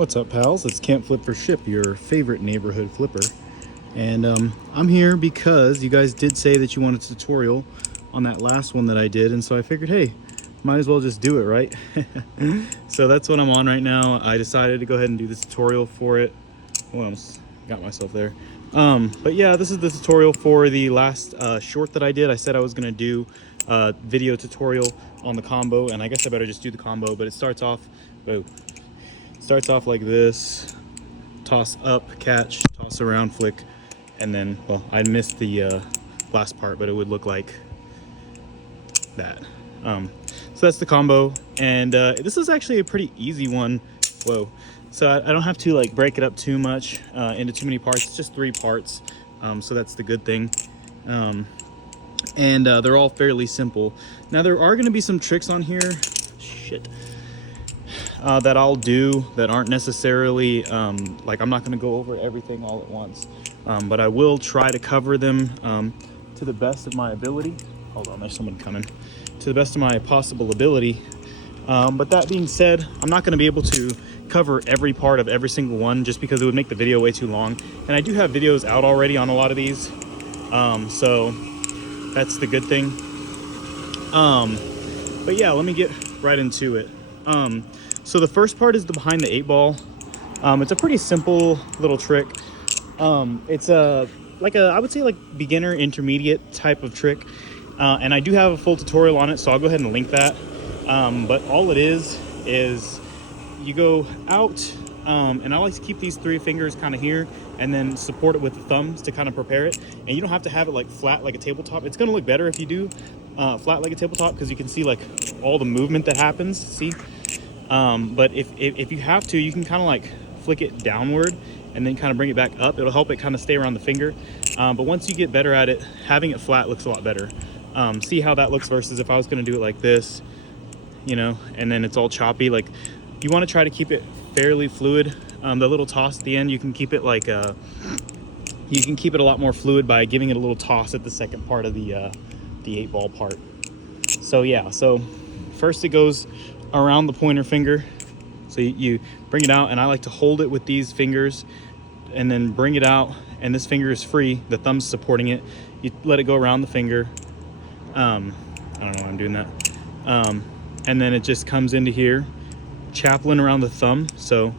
What's up, pals? It's Camp Flip for Ship, your favorite neighborhood flipper. And I'm here because you guys did say that you wanted a tutorial on that last one that I did, and so I figured, hey, might as well just do it, right? So that's what I'm on right now. I decided to go ahead and do this tutorial for it. Oh, I almost got myself there. But yeah, this is the tutorial for the last short that I did. I said I was gonna do a video tutorial on the combo, and I guess I better just do the combo, but it starts off, like this: toss up, catch, toss around, flick, and then, well, I missed the last part, but it would look like that. So that's the combo, and this is actually a pretty easy one. Whoa. So I don't have to like break it up too much into too many parts. It's just 3 parts, so that's the good thing. And they're all fairly simple. Now there are going to be some tricks on here, that I'll do that aren't necessarily like, I'm not going to go over everything all at once, but I will try to cover them to the best of my ability. Hold on, there's someone coming. To the best of my possible ability. But that being said, I'm not going to be able to cover every part of every single one just because it would make the video way too long. And I do have videos out already on a lot of these, so that's the good thing. But yeah, let me get right into it. So the first part is the behind the 8 ball. It's a pretty simple little trick. It's I would say like beginner intermediate type of trick. And I do have a full tutorial on it, so I'll go ahead and link that. But all it is you go out, and I like to keep these 3 fingers kind of here and then support it with the thumbs to kind of prepare it. And you don't have to have it like flat like a tabletop. It's going to look better if you do flat like a tabletop, because you can see like all the movement that happens, see? But if you have to, you can kind of like flick it downward and then kind of bring it back up. It'll help it kind of stay around the finger. But once you get better at it, having it flat looks a lot better. See how that looks versus if I was going to do it like this, you know, and then it's all choppy. Like, you want to try to keep it fairly fluid. The little toss at the end, you can keep it like you can keep it a lot more fluid by giving it a little toss at the second part of the 8 ball part. So yeah, so first it goes around the pointer finger. So you bring it out, and I like to hold it with these fingers and then bring it out, and this finger is free, the thumb's supporting it. You let it go around the finger. I don't know why I'm doing that. And then it just comes into here, chaplain around the thumb. So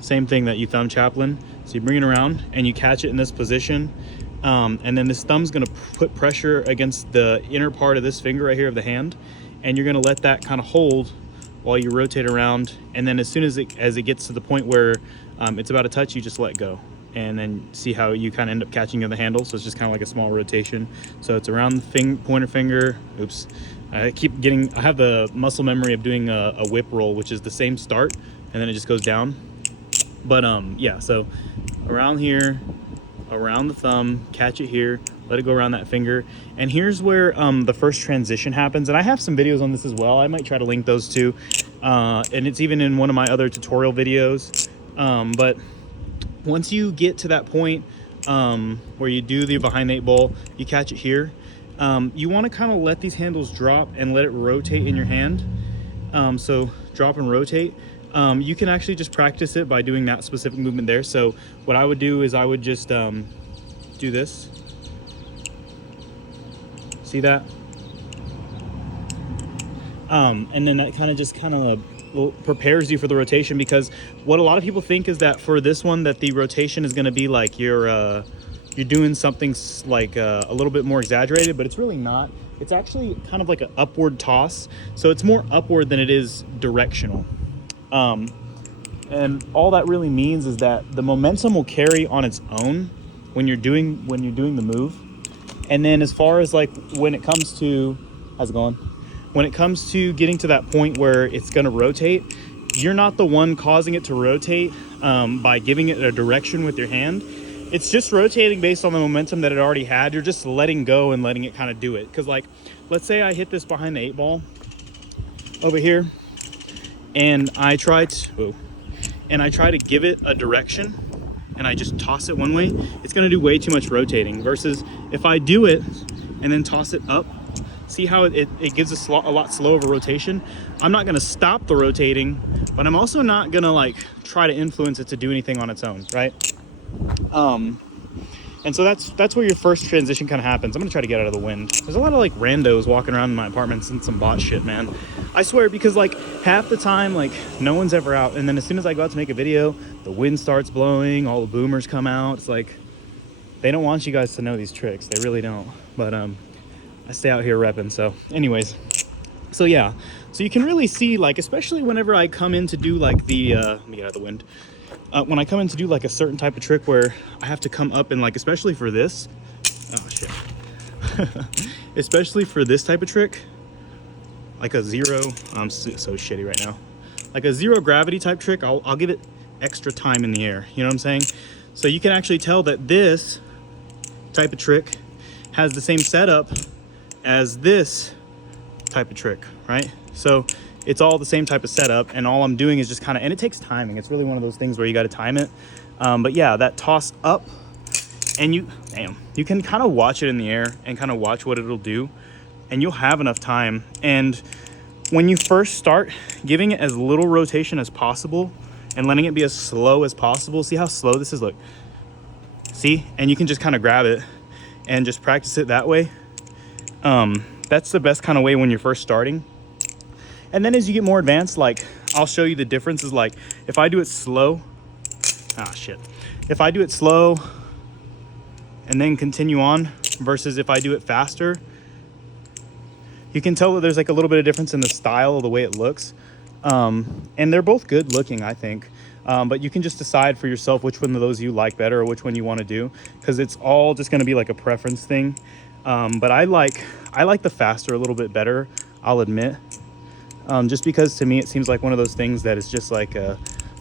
same thing that you thumb chaplain. So you bring it around and you catch it in this position. And then this thumb's gonna put pressure against the inner part of this finger right here of the hand. And you're gonna let that kind of hold while you rotate around. And then as soon as it gets to the point where it's about to touch, you just let go. And then see how you kind of end up catching on the handle. So it's just kind of like a small rotation. So it's around the pointer finger. Oops. I have the muscle memory of doing a whip roll, which is the same start, and then it just goes down. But yeah, so around here, around the thumb, catch it here, let it go around that finger. And here's where the first transition happens. And I have some videos on this as well. I might try to link those too. And it's even in one of my other tutorial videos. But once you get to that point where you do the behind the 8 ball, you catch it here. You want to kind of let these handles drop and let it rotate in your hand. So drop and rotate. You can actually just practice it by doing that specific movement there. So what I would do is I would just do this. See that? And then that kind of prepares you for the rotation, because what a lot of people think is that for this one that the rotation is going to be like you're doing something like a little bit more exaggerated, but it's really not. It's actually kind of like an upward toss, so it's more upward than it is directional. And all that really means is that the momentum will carry on its own when you're doing the move. And then as far as like when it comes to, how's it going? When it comes to getting to that point where it's going to rotate, you're not the one causing it to rotate by giving it a direction with your hand. It's just rotating based on the momentum that it already had. You're just letting go and letting it kind of do it. Because like, let's say I hit this behind the 8 ball over here, and I try to give it a direction, and I just toss it one way, it's going to do way too much rotating. Versus if I do it and then toss it up, See how it gives a lot slower of a rotation? I'm not gonna stop the rotating, but I'm also not gonna like try to influence it to do anything on its own, right? And so that's where your first transition kind of happens. I'm gonna try to get out of the wind. There's a lot of like randos walking around in my apartments and some bot shit, man. I swear, because like half the time, like no one's ever out. And then as soon as I go out to make a video, the wind starts blowing, all the boomers come out. It's like, they don't want you guys to know these tricks. They really don't. But I stay out here repping. So anyways, so yeah. So you can really see, like, especially whenever I come in to do like the, let me get out of the wind. When I come in to do like a certain type of trick where I have to come up and like, especially for this, oh shit, especially for this type of trick, like a zero, I'm so shitty right now, like a zero gravity type trick, I'll give it extra time in the air. You know what I'm saying? So you can actually tell that this type of trick has the same setup as this type of trick, right? So it's all the same type of setup, and all I'm doing is just kind of, and it takes timing. It's really one of those things where you got to time it. But yeah, that toss up, and you can kind of watch it in the air and kind of watch what it'll do, and you'll have enough time. And when you first start, giving it as little rotation as possible and letting it be as slow as possible. See how slow this is? Look, see? And you can just kind of grab it and just practice it that way. That's the best kind of way when you're first starting. And then as you get more advanced, like I'll show you the differences. Like if I do it slow, if I do it slow and then continue on versus if I do it faster, you can tell that there's like a little bit of difference in the style of the way it looks. And they're both good looking, I think. But you can just decide for yourself which one of those you like better or which one you want to do, because it's all just going to be like a preference thing. But I like the faster a little bit better, I'll admit. Just because to me it seems like one of those things that is just like a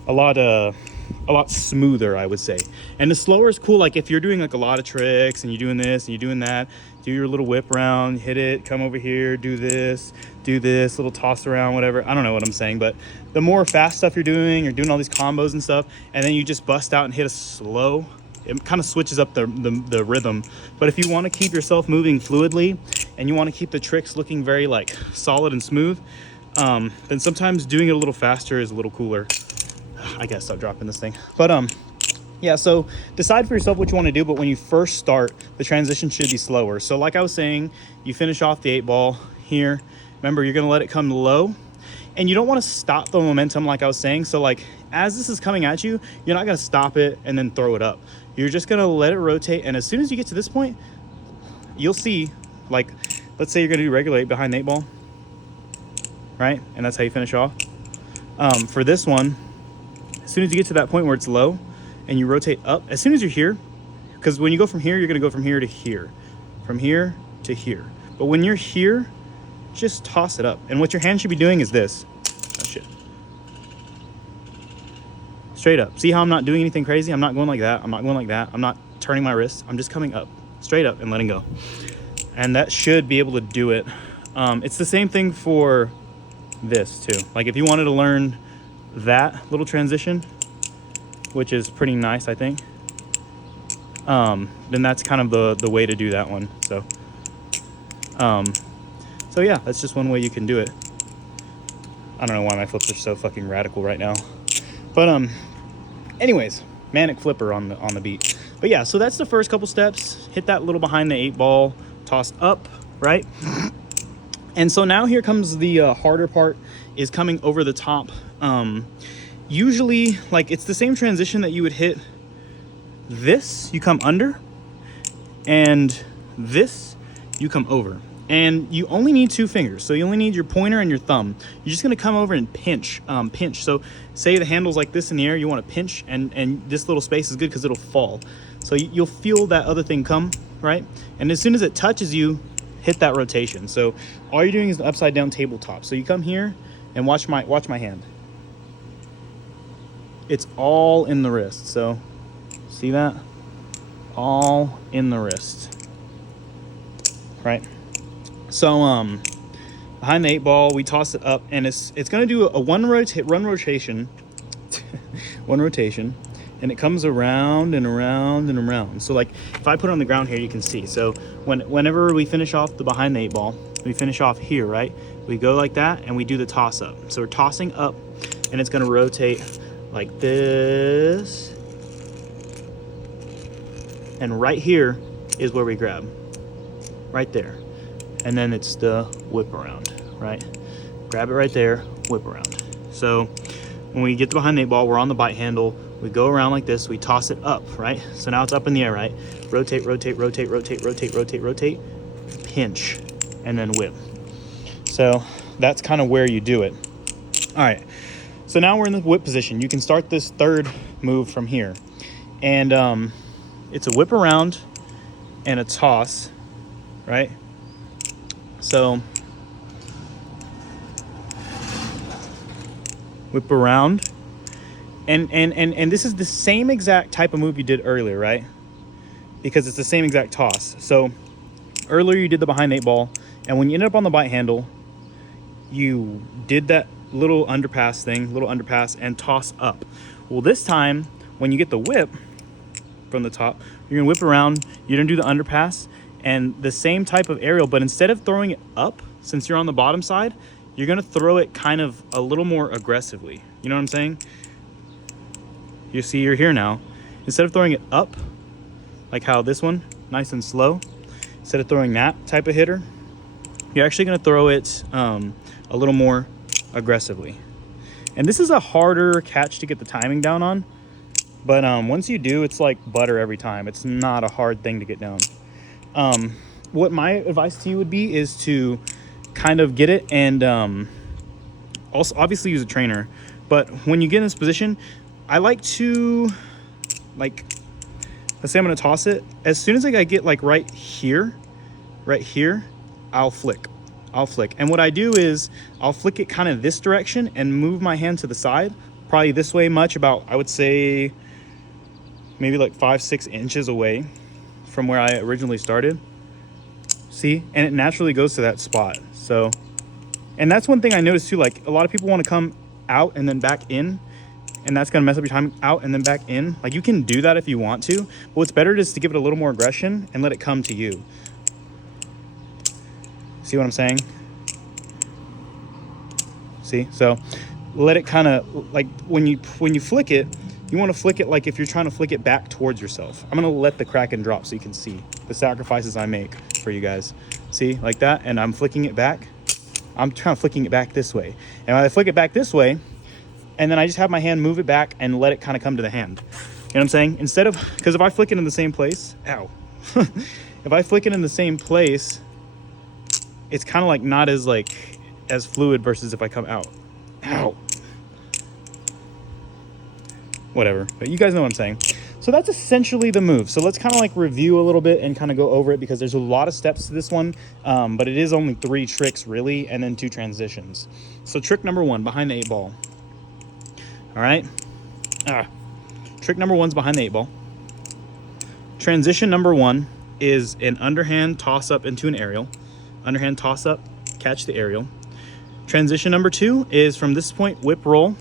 lot smoother, I would say. And the slower is cool, like if you're doing like a lot of tricks and you're doing this and you're doing that, do your little whip around, hit it, come over here, do this, little toss around, whatever. I don't know what I'm saying, but the more fast stuff you're doing all these combos and stuff, and then you just bust out and hit a slow, it kind of switches up the rhythm. But if you want to keep yourself moving fluidly and you want to keep the tricks looking very like solid and smooth, then sometimes doing it a little faster is a little cooler. I gotta stop dropping this thing. But yeah, so decide for yourself what you want to do, but when you first start, the transition should be slower. So like I was saying, you finish off the 8-ball here. Remember, you're gonna let it come low, and you don't want to stop the momentum like I was saying. So like as this is coming at you, you're not gonna stop it and then throw it up. You're just gonna let it rotate, and as soon as you get to this point, you'll see, like, let's say you're gonna do regular 8 behind the 8-ball, right? And that's how you finish off. For this one, as soon as you get to that point where it's low and you rotate up, as soon as you're here, because when you go from here, you're gonna go from here to here, from here to here. But when you're here, just toss it up. And what your hand should be doing is this. Oh shit. Straight up. See how I'm not doing anything crazy? I'm not going like that. I'm not going like that. I'm not turning my wrist. I'm just coming up, straight up and letting go. And that should be able to do it. It's the same thing for this too. Like if you wanted to learn that little transition, which is pretty nice, I think, then that's kind of the way to do that one. So so yeah, that's just one way you can do it. I don't know why my flips are so fucking radical right now, but anyways, manic flipper on the beat. But yeah, so that's the first couple steps. Hit that little behind the 8-ball, toss up, right? And so now here comes the harder part, is coming over the top. Usually, like, it's the same transition that you would hit this, you come under, and this, you come over. And you only need 2 fingers, so you only need your pointer and your thumb. You're just gonna come over and pinch. So say the handle's like this in the air, you wanna pinch, and this little space is good because it'll fall. So you'll feel that other thing come, right? And as soon as it touches you, hit that rotation. So all you're doing is the upside down tabletop. So you come here and watch my hand. It's all in the wrist. So see that? All in the wrist, right? So behind the 8-ball, we toss it up, and it's gonna do a one rotation, one rotation, and it comes around and around and around. So like if I put it on the ground here, you can see. So whenever we finish off the behind the 8-ball, we finish off here, right? We go like that and we do the toss up. So we're tossing up and it's gonna rotate like this. And right here is where we grab, right there. And then it's the whip around, right? Grab it right there, whip around. So when we get behind the 8-ball, we're on the bite handle. We go around like this, we toss it up, right? So now it's up in the air, right? Rotate, rotate, rotate, rotate, rotate, rotate, rotate, pinch, and then whip. So that's kind of where you do it. All right, so now we're in the whip position. You can start this third move from here. And it's a whip around and a toss, right? So whip around. And this is the same exact type of move you did earlier, right? Because it's the same exact toss. So earlier you did the behind 8-ball, and when you ended up on the bite handle, you did that little underpass and toss up. Well, this time when you get the whip from the top, you're gonna whip around, you're gonna do the underpass and the same type of aerial, but instead of throwing it up, since you're on the bottom side, you're gonna throw it kind of a little more aggressively. You know what I'm saying? You see, you're here now. Instead of throwing it up, like how this one, nice and slow, instead of throwing that type of hitter, you're actually gonna throw it a little more aggressively. And this is a harder catch to get the timing down on, but once you do, it's like butter every time. It's not a hard thing to get down. What my advice to you would be is to kind of get it and also obviously use a trainer. But when you get in this position, I like to, like, let's say I'm gonna toss it. As soon as I get like right here, I'll flick. And what I do is I'll flick it kind of this direction and move my hand to the side, probably this way much, about, I would say, maybe like 5-6 inches away from where I originally started. See, and it naturally goes to that spot. So, and that's one thing I noticed too, like a lot of people want to come out and then back in, and that's gonna mess up your time. Out and then back in. Like, you can do that if you want to, but what's better is to give it a little more aggression and let it come to you. See what I'm saying? See, so let it kind of, like, when you flick it, you want to flick it like if you're trying to flick it back towards yourself. I'm gonna let the Kraken drop so you can see the sacrifices I make for you guys. See, like that, and I'm flicking it back. I'm trying to flicking it back this way, and when I flick it back this way, and then I just have my hand move it back and let it kind of come to the hand. You know what I'm saying? Instead of, because if I flick it in the same place, ow. If I flick it in the same place, it's kind of like not as as fluid versus if I come out. Ow. Whatever, but you guys know what I'm saying. So that's essentially the move. So let's kind of like review a little bit and kind of go over it, because there's a lot of steps to this one, but it is only 3 tricks really, and then 2 transitions. So trick number 1, behind the 8-ball. All right. Trick number 1's behind the 8-ball. Transition number 1 is an underhand toss up into an aerial. Underhand toss up, catch the aerial. Transition number 2 is from this point, whip roll.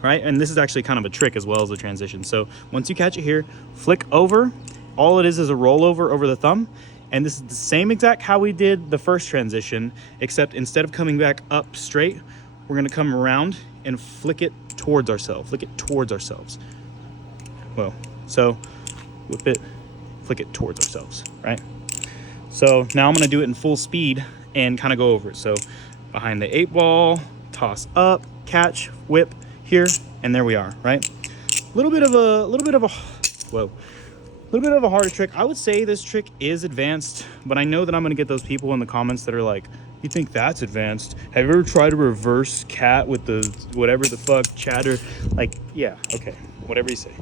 Right, and this is actually kind of a trick as well as a transition. So once you catch it here, flick over. All it is a rollover over the thumb. And this is the same exact how we did the first transition, except instead of coming back up straight, we're gonna come around and flick it towards ourselves. Flick it towards ourselves. Well, so whip it, flick it towards ourselves, right? So now I'm gonna do it in full speed and kind of go over it. So behind the 8-ball, toss up, catch, whip, here, and there we are, right? A little bit of a harder trick. I would say this trick is advanced, but I know that I'm gonna get those people in the comments that are like, you think that's advanced? Have you ever tried a reverse cat with the whatever the fuck chatter? Like, yeah, okay, whatever you say.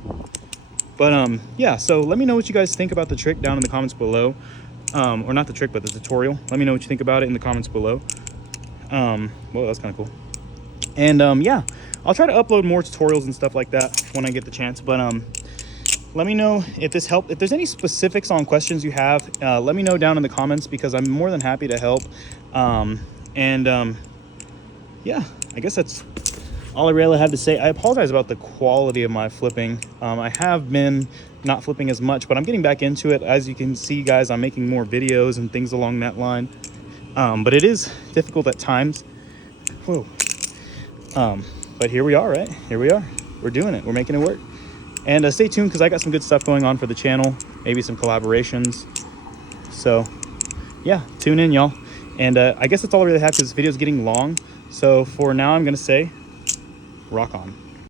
But yeah, so let me know what you guys think about the trick down in the comments below. Or not the trick, but the tutorial. Let me know what you think about it in the comments below. Well, that's kind of cool. And yeah, I'll try to upload more tutorials and stuff like that when I get the chance. But let me know if this helped. If there's any specifics on questions you have, let me know down in the comments, because I'm more than happy to help. Yeah, I guess that's all I really have to say. I apologize about the quality of my flipping. I have been not flipping as much, but I'm getting back into it. As you can see, guys, I'm making more videos and things along that line. But it is difficult at times. Whoa. But here we are, right? Here we are. We're doing it. We're making it work. And stay tuned, because I got some good stuff going on for the channel. Maybe some collaborations. So, yeah, tune in, y'all. And I guess that's all I really have, because this video is getting long. So for now, I'm going to say, rock on.